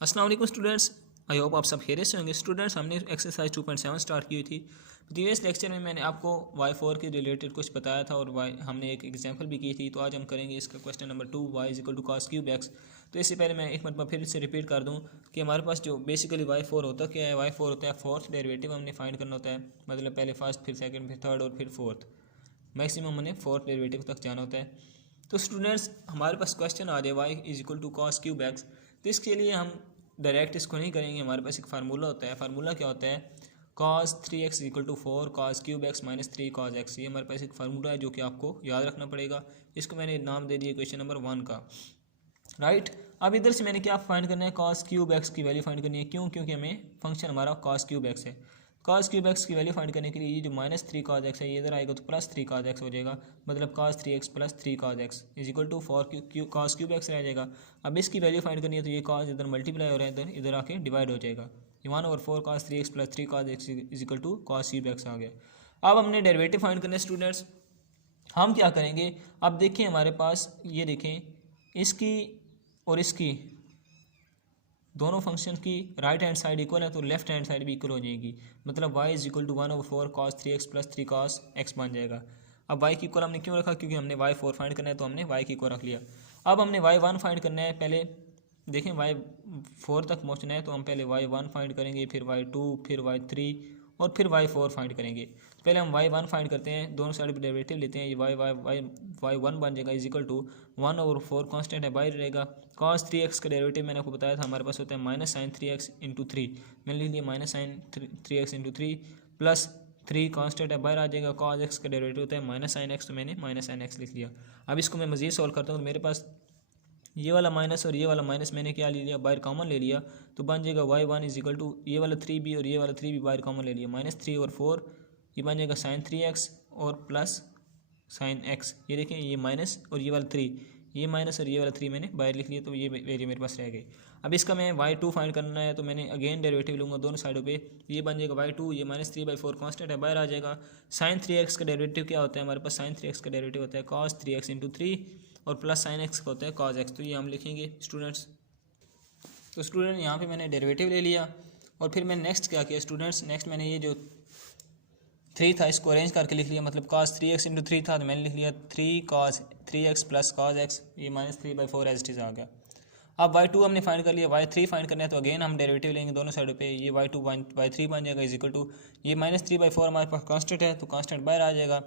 अस्सलाम वालेकुम students. I hope आप सब खैरियत से होंगे। स्टूडेंट्स, हमने एक्सरसाइज 2.7 स्टार्ट की हुई थी। प्रीवियस लेक्चर में मैंने आपको y4 के रिलेटेड कुछ बताया था और हमने एक एग्जांपल भी की थी। तो आज हम करेंगे इसका question number 2, y is equal to cos cube x। तो इससे पहले मैं एक मरतबा फिर से रिपीट कर दूँ कि हमारे पास जो बेसिकली y4 होता क्या है। y4 होता है फोर्थ डेरिवेटिव, हमने फाइंड करना होता है। मतलब पहले फर्स्ट, फिर सेकेंड, फिर थर्ड और फिर फोर्थ। मैक्सिमम हमने फोर्थ डेरिवेटिव तक जाना होता है। तो स्टूडेंट्स, हमारे पास क्वेश्चन आ जाए y is equal to cos cube x। तो इसके लिए हम डायरेक्ट इसको नहीं करेंगे। हमारे पास एक फार्मूला होता है। फार्मूला क्या होता है? cos 3x equal to 4 cos cube x minus 3 cos x। ये हमारे पास एक फार्मूला है जो कि आपको याद रखना पड़ेगा। इसको मैंने नाम दे दिया क्वेश्चन नंबर 1 का, राइट। अब इधर से मैंने क्या फाइंड करना है? cos क्यूब x की वैल्यू फाइंड करनी है। क्यों? क्योंकि हमें फंक्शन हमारा cos क्यूब x है। cos क्यूब x की वैल्यू फाइंड करने के लिए ये जो माइनस 3 cos x है, ये इधर आएगा तो प्लस 3 cos x हो जाएगा। मतलब cos 3x plus 3 cos x is equal to 4 cos cube x रह जाएगा। अब इसकी वैल्यू फाइंड करनी है तो ये cos इधर मल्टीप्लाई हो रहा है, इधर इधर आके डिवाइड हो जाएगा। ये 1/4 cos 3x plus 3 cos x is equal to cos cube x आ गया। अब हमने डेरिवेटिव फाइंड करना है स्टूडेंट्स। हम क्या करेंगे? अब देखें हमारे पास, ये देखें, इसकी और इसकी दोनों फंक्शन की राइट हैंड साइड इक्वल है तो लेफ्ट हैंड साइड भी इक्वल हो जाएगी। मतलब y is equal to 1/4 cos 3x plus 3 cos x बन जाएगा। अब y की इक्वल हमने क्यों रखा? क्योंकि हमने y4 फाइंड करना है तो हमने y की इक्वल रख लिया। अब हमने y1 फाइंड करना है। पहले देखें y4 तक पहुंचना है तो हम पहले y1 फाइंड करेंगे, फिर y2, फिर y3 और फिर y4 फाइंड करेंगे। पहले हम y1 फाइंड करते हैं, दोनों साइड पर डेरिवेटिव लेते हैं। ये y1 बन जाएगा इज इक्वल टू 1/4 कांस्टेंट है, बाहर रहेगा। cos 3x का डेरिवेटिव मैंने आपको बताया था हमारे पास होता है माइनस साइन 3x इंटू 3। मैंने लिख लिया minus sign 3x into 3 plus 3 constant है, बाहर आ जाएगा। cos x का डेरिवेटिव होता है माइनस साइन x, तो मैंने माइनस साइन x लिख लिया। अब इसको मैं मजीद सॉल्व करता हूँ तो मेरे पास ये वाला माइनस और ये वाला माइनस मैंने क्या ले लिया? बाहर कॉमन ले लिया। तो बन जाएगा y1 इज इक्वल टू ये वाला 3b और ये वाला 3b बाहर कॉमन ले लिया, माइनस 3 और 4, ये बन जाएगा साइन 3x और प्लस साइन x। ये देखें, ये माइनस और ये वाला 3, ये माइनस और ये वाला 3 मैंने बाहर लिख लिया, तो ये वैल्यू मेरे पास रह गई। अब इसका मैं y2 फाइंड करना है तो मैंने अगेन डेरिवेटिव लूँगा दोनों साइडों पे। ये बन जाएगा y2, ये माइनस 3/4 कांस्टेंट है, बाहर आ जाएगा। साइन 3x का डेरिवेटिव क्या होता है? हमारे पास साइन 3x का डेरिवेटिव होता है cos 3x इंटू 3 और प्लस साइन x का होता है cos x। तो ये हम लिखेंगे स्टूडेंट्स। तो स्टूडेंट यहाँ पे मैंने डेरिवेटिव ले लिया और फिर मैंने नेक्स्ट क्या किया स्टूडेंट्स? नेक्स्ट मैंने ये जो 3 था इसको अरेंज करके लिख लिया। मतलब cos 3x इंटू 3 था तो मैंने लिख लिया 3 cos 3x plus cos x, ये माइनस 3/4 एज इट इज़ आ गया। अब y2 हमने फाइंड कर लिया, y3 फाइंड करना है तो अगेन हम डेरिवेटिव लेंगे दोनों साइडों पे। ये y2 y3 बन जाएगा इज इक्वल टू ये माइनस 3/4 हमारे पास कांस्टेंट है तो कांस्टेंट बाहर आ जाएगा।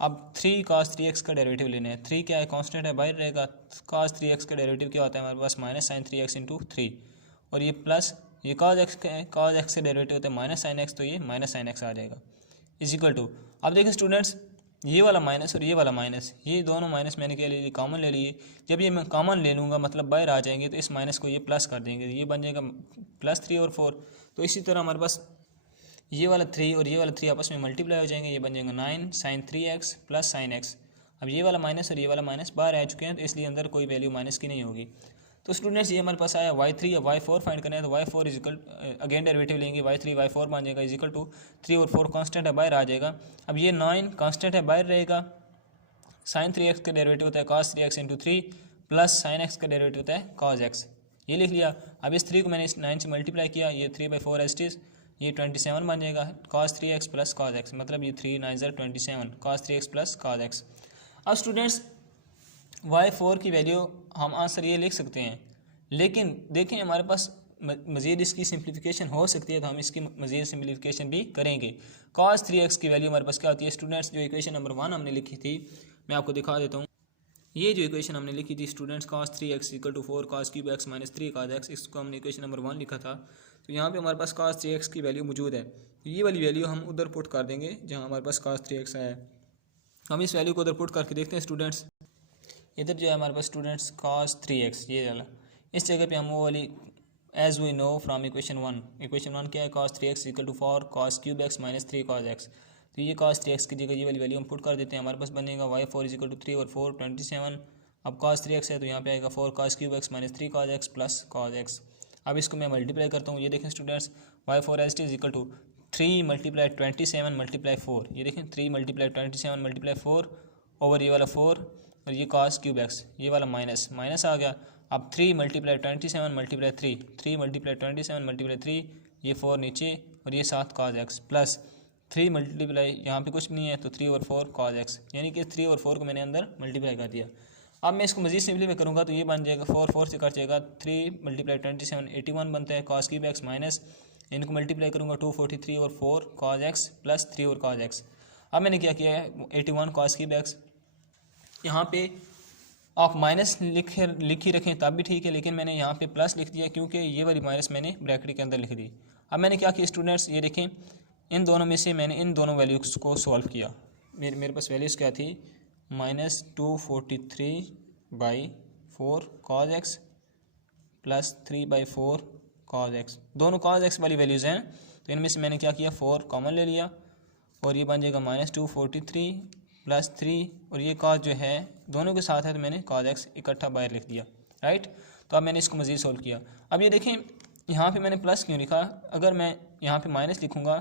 अब 3 cos 3x का डेरिवेटिव लेना है। 3 क्या है? कांस्टेंट है, बाहर रहेगा। cos 3x का डेरिवेटिव क्या होता है हमारे पास? माइनस साइन 3x इंटू 3 और ये प्लस ये cos x का है। cos x का डेरिवेटिव होता है माइनस साइन x, तो ये माइनस साइन x आ जाएगा इज इक्वल टू। अब देखें स्टूडेंट्स, ये वाला माइनस और ये वाला माइनस, ये दोनों माइनस मैंने क्या ले लिए? कॉमन ले लिए। जब ये मैं कॉमन ले लूँगा मतलब बाहर आ जाएंगे तो इस माइनस को ये प्लस कर देंगे, ये बन जाएगा प्लस 3 और 4। तो इसी तरह हमारे पास ये वाला 3 और ये वाला 3 आपस में मल्टीप्लाई हो जाएंगे, ये बन जाएगा 9 sign 3x plus sign x। अब ये वाला माइनस और ये वाला माइनस बाहर आ चुके हैं तो इसलिए अंदर कोई वैल्यू माइनस की नहीं होगी। तो स्टूडेंट्स, ये हमारे पास आया y3 या y4 फाइंड करना है तो y4 इजिकल अगेन डेरिवेटिव लेंगे, y3 y4 बन जाएगा इजिकल टू 3 और 4 कांस्टेंट है, बाहर आ जाएगा। अब ये 9 कांस्टेंट है, बाहर रहेगा। साइन 3x का डेरिवेटिव होता है cos 3x into 3 plus sign x का डेरिवेटिव होता है cos x, ये लिख लिया। अब इस 3 को मैंने इस 9 से मल्टीप्लाई किया, ये 3/4 एज इट इज़, ये 27 बन जाएगा cos 3x plus cos x। मतलब ये 3 9 27 cos 3x plus cos x। अब स्टूडेंट्स, y4 की वैल्यू हम आंसर ये लिख सकते हैं, लेकिन देखें हमारे पास मज़ीद इसकी सिंप्लीफिकेशन हो सकती है तो हम इसकी मज़ीद सिंप्लीफिकेशन भी करेंगे। cos 3x की वैल्यू हमारे पास क्या होती है स्टूडेंट्स? जो इक्वेशन नंबर 1 हमने लिखी थी मैं आपको दिखा देता हूँ। ये जो इक्वेशन हमने लिखी थी students, cos 3x equal to 4 cos cube x minus 3 cos x, इसको हमने इक्वेशन नंबर 1 लिखा था। तो यहाँ पे हमारे पास cos 3x की वैल्यू मौजूद है, तो ये वाली वैल्यू हम उधर पुट कर देंगे जहाँ हमारे पास cos 3x आया है। हम इस वैल्यू को उधर पुट करके देखते हैं स्टूडेंट्स। इधर जो है हमारे पास स्टूडेंट्स cos 3x, ये वाला, इस जगह पे हम वो वाली as we know from equation 1 क्या है? cos 3x equal to 4 cos cube x minus 3 cos x। तो ये cos 3x की जगह ये वाली वैल्यू हम पुट कर देते हैं, हमारे पास बनेगा y4 इक्वल टू 3 और 4 27। अब cos 3x है तो यहाँ पे आएगा 4 cos cube x minus 3 cos x plus cos x। अब इसको मैं मल्टीप्लाई करता हूँ, ये देखें students, y4 as is equal to 3 multiply 27 multiply 4, ये देखें 3 मल्टीप्लाई 27 मल्टीप्लाई 4 ओवर ये वाला 4 और ये cos क्यूब x, ये वाला माइनस आ गया। अब 3 मल्टीप्लाई 27 मल्टीप्लाई 3, 3 मल्टीप्लाई 27 मल्टीप्लाई 3, ये 4 नीचे और ये 7 cos x प्लस 3 मल्टीप्लाई यहाँ पे कुछ नहीं है तो 3 और 4 cos x, यानी कि 3 और 4 को मैंने अंदर मल्टीप्लाई कर दिया। अब मैं इसको मज़ीद सिंपलीफाई करूँगा तो ये बन जाएगा 4 4 से कट जाएगा, 3 मल्टीप्लाई 27 81 बनता है, cos क्यूब x माइनस इनको मल्टीप्लाई करूँगा 243 और 4 cos x प्लस 3 और cos x। अब मैंने क्या किया है 81 cos क्यूब x, यहाँ पे आप माइनस लिख ही रखें तब भी ठीक है, लेकिन मैंने यहाँ पे प्लस लिख दिया क्योंकि ये वाली माइनस मैंने ब्रैकेट के अंदर लिख दी। अब मैंने क्या किया स्टूडेंट्स, ये देखें इन दोनों में से मैंने इन दोनों वैल्यूज़ को सॉल्व किया। मेरे पास वैल्यूज़ क्या थी, -243/4 cos x plus 3/4 cos x, दोनों cos x वाली वैल्यूज़ हैं तो इनमें से मैंने क्या किया 4 कॉमन ले लिया और ये बन जाएगा -243 प्लस 3 और ये cos जो है दोनों के साथ है तो मैंने cos x इकट्ठा बाहर लिख दिया, राइट। तो अब मैंने इसको मज़ीद सोल्व किया। अब ये देखें यहाँ पे मैंने प्लस क्यों लिखा, अगर मैं यहाँ पे माइनस लिखूँगा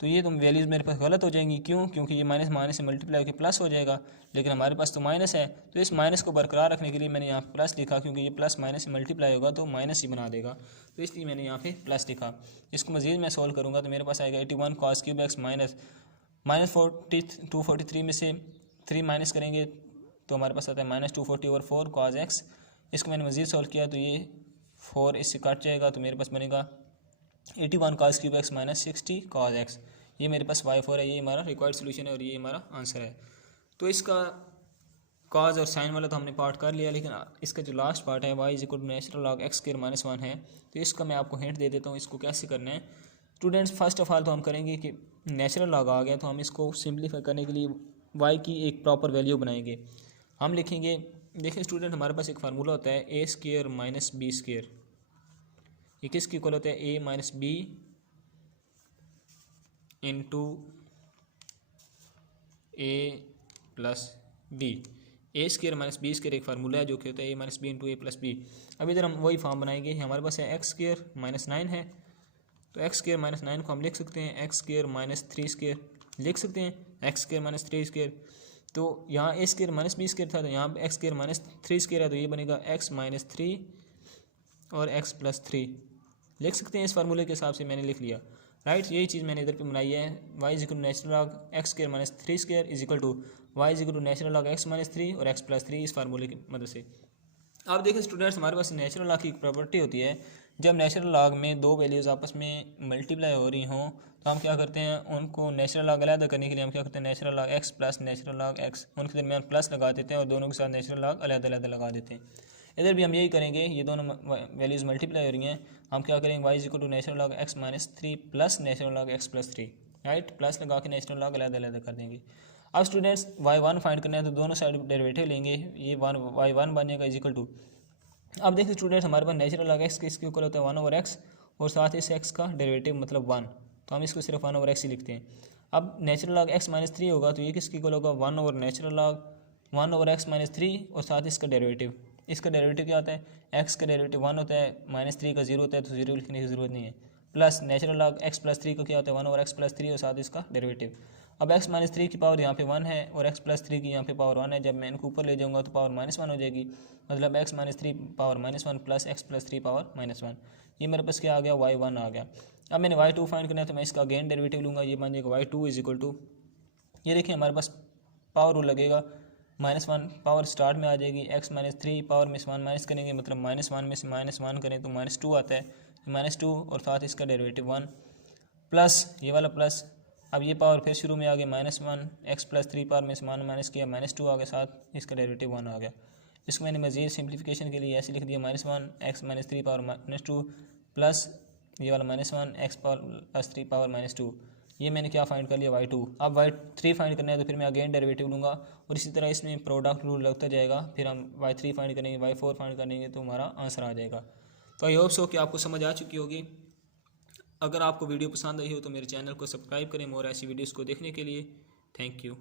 तो ये तो वैल्यूज़ मेरे पास गलत हो जाएंगी, क्यों, क्योंकि ये माइनस से मल्टीप्लाई होकर प्लस हो जाएगा, लेकिन हमारे पास तो माइनस है तो इस माइनस को बरकरार रखने के लिए मैंने यहाँ पे प्लस लिखा, क्योंकि ये प्लस माइनस से मल्टीप्लाई होगा तो माइनस ही बना देगा, तो इसलिए मैंने यहाँ पे प्लस लिखा। इसको मज़ीद मैं सोल्व करूँगा तो मेरे पास आएगा 81 cos क्यूब x माइनस 243 में से 3 माइनस करेंगे तो हमारे पास आता है -240 और 4 cos x। इसको मैंने मज़ीद सोल्व किया तो ये 4 इससे कट जाएगा तो मेरे पास बनेगा 81 cos cube x minus 60 cos x। ये मेरे पास y4 है, ये हमारा रिक्वायर्ड सोल्यूशन है और ये हमारा आंसर है। तो इसका cos और साइन वाला तो हमने पार्ट कर लिया, लेकिन इसका जो लास्ट पार्ट है y equal to natural log x square minus 1 है, तो इसका मैं आपको हिंट दे देता हूँ इसको कैसे करना है। स्टूडेंट्स फर्स्ट ऑफ ऑल तो हम करेंगे कि नेचुरल लॉग आ गया तो हम इसको सिंप्लीफाई करने के लिए y की एक प्रॉपर वैल्यू बनाएंगे। हम लिखेंगे, देखिए स्टूडेंट हमारे पास एक फार्मूला होता है a square minus b square, ये किसके इक्वल होता है a minus b into a plus b. A square minus b square एक फार्मूला है जो कि होता है a minus b into a plus b. अब इधर हम वही फॉर्म बनाएंगे, हमारे पास है एक्स स्क्वायर माइनस 9 है तो एक्स स्क्वायर माइनस 9 को हम लिख सकते हैं एक्स स्क्वायर माइनस 3 स्क्वायर लिख सकते हैं, एक्स स्क्वायर माइनस 3 स्क्वायर। तो यहाँ ए स्क्वायर माइनस बी स्क्वायर था तो यहाँ एक्स स्क्वायर माइनस 3 स्क्वायर है तो ये बनेगा एक्स माइनस 3 और एक्स प्लस 3 लिख सकते हैं। इस फार्मूले के हिसाब से मैंने लिख लिया, राइट। यही चीज़ मैंने इधर पे बनाई है, y is equal to natural log x square minus 3 square is equal to y is equal to natural log x minus 3 और एक्स प्लस 3 इस फार्मूले की मदद से। अब देखिए स्टूडेंट्स हमारे पास नेचुरल लॉग की एक प्रॉपर्टी होती है, जब नेचुरल लॉग में दो वैल्यूज़ आपस में मल्टीप्लाई हो रही हों तो हम क्या करते हैं, उनको नेचुरल लॉग अलग करने के लिए हम क्या करते हैं natural log x plus natural log x उनके दरमियान प्लस लगा देते हैं और दोनों के साथ नेचुरल लॉग अलग अलग लगा देते हैं। इधर भी हम यही करेंगे, ये दोनों वैल्यूज़ मल्टीप्लाई हो रही हैं, हम क्या करेंगे y is equal to natural log x minus 3 plus natural log x plus 3, right. Plus लगा के नेचुरल लॉग अलग अलग कर देंगे। अब स्टूडेंट्स y1 फाइंड करना है तो दोनों साइड डेरिवेटिव लेंगे, ये y1 बनेगा इज इक्वल टू, अब देखिए स्टूडेंट्स हमारे पास नेचुरल लॉग एक्स किसके इक्वल होता है 1/x और साथ इस x का डेरिवेटिव मतलब 1, तो हम इसको सिर्फ 1/x ही लिखते हैं। अब नेचुरल लॉग x माइनस 3 होगा तो ये किसके इक्वल होगा 1/नेचुरल लॉग 1/x माइनस 3 और साथ इसका डेरिवेटिव, इसका डेरिवेटिव क्या होता है x का डेरिवेटिव 1 होता है, -3 का 0 होता है तो 0 लिखने की ज़रूरत नहीं है, plus natural log x plus 3 का क्या होता है 1/x प्लस 3 और साथ इसका डेरिवेटिव। अब x माइनस 3 की पावर यहाँ पे 1 है और x प्लस 3 की यहाँ पे पावर 1 है, जब मैं इनको ऊपर ले जाऊँगा तो पावर -1 हो जाएगी, मतलब x minus 3 power -1 plus x plus 3 power -1, ये मेरे पास क्या आ गया y1 आ गया। अब मैंने y2 फाइंड करना है तो मैं इसका अगेन डेरिवेटिव लूँगा, ये बन जाएगा y2 इज इक्वल टू, ये देखिए हमारे पास पावर रूल लगेगा -1 पावर स्टार्ट में आ जाएगी, x माइनस 3 पावर में से 1 माइनस करेंगे मतलब -1 में से -1 करें तो -2 आता है, -2 और साथ इसका डेरिवेटिव 1 प्लस ये वाला प्लस, अब ये पावर फिर शुरू में आ गया -1 x प्लस 3 पावर में से 1 माइनस किया -2 आ गया, साथ इसका डेरिवेटिव 1 आ गया। इसको मैंने मज़ीद सिंप्लीफिकेशन के लिए ऐसे लिख दिया -1 x माइनस 3 पावर -2 प्लस ये वाला -1 x पावर प्लस 3 पावर -2, ये मैंने क्या फाइंड कर लिया y2। अब y3 फाइंड करना है तो फिर मैं अगेन डेरिवेटिव लूँगा और इसी तरह इसमें प्रोडक्ट रूल लगता जाएगा, फिर हम y3 फाइंड करेंगे y4 फाइंड करेंगे तो हमारा आंसर आ जाएगा। तो आई होप सो कि आपको समझ आ चुकी होगी। अगर आपको वीडियो पसंद आई हो तो मेरे चैनल को सब्सक्राइब करें और ऐसी वीडियोज़ को देखने के लिए। Thank you.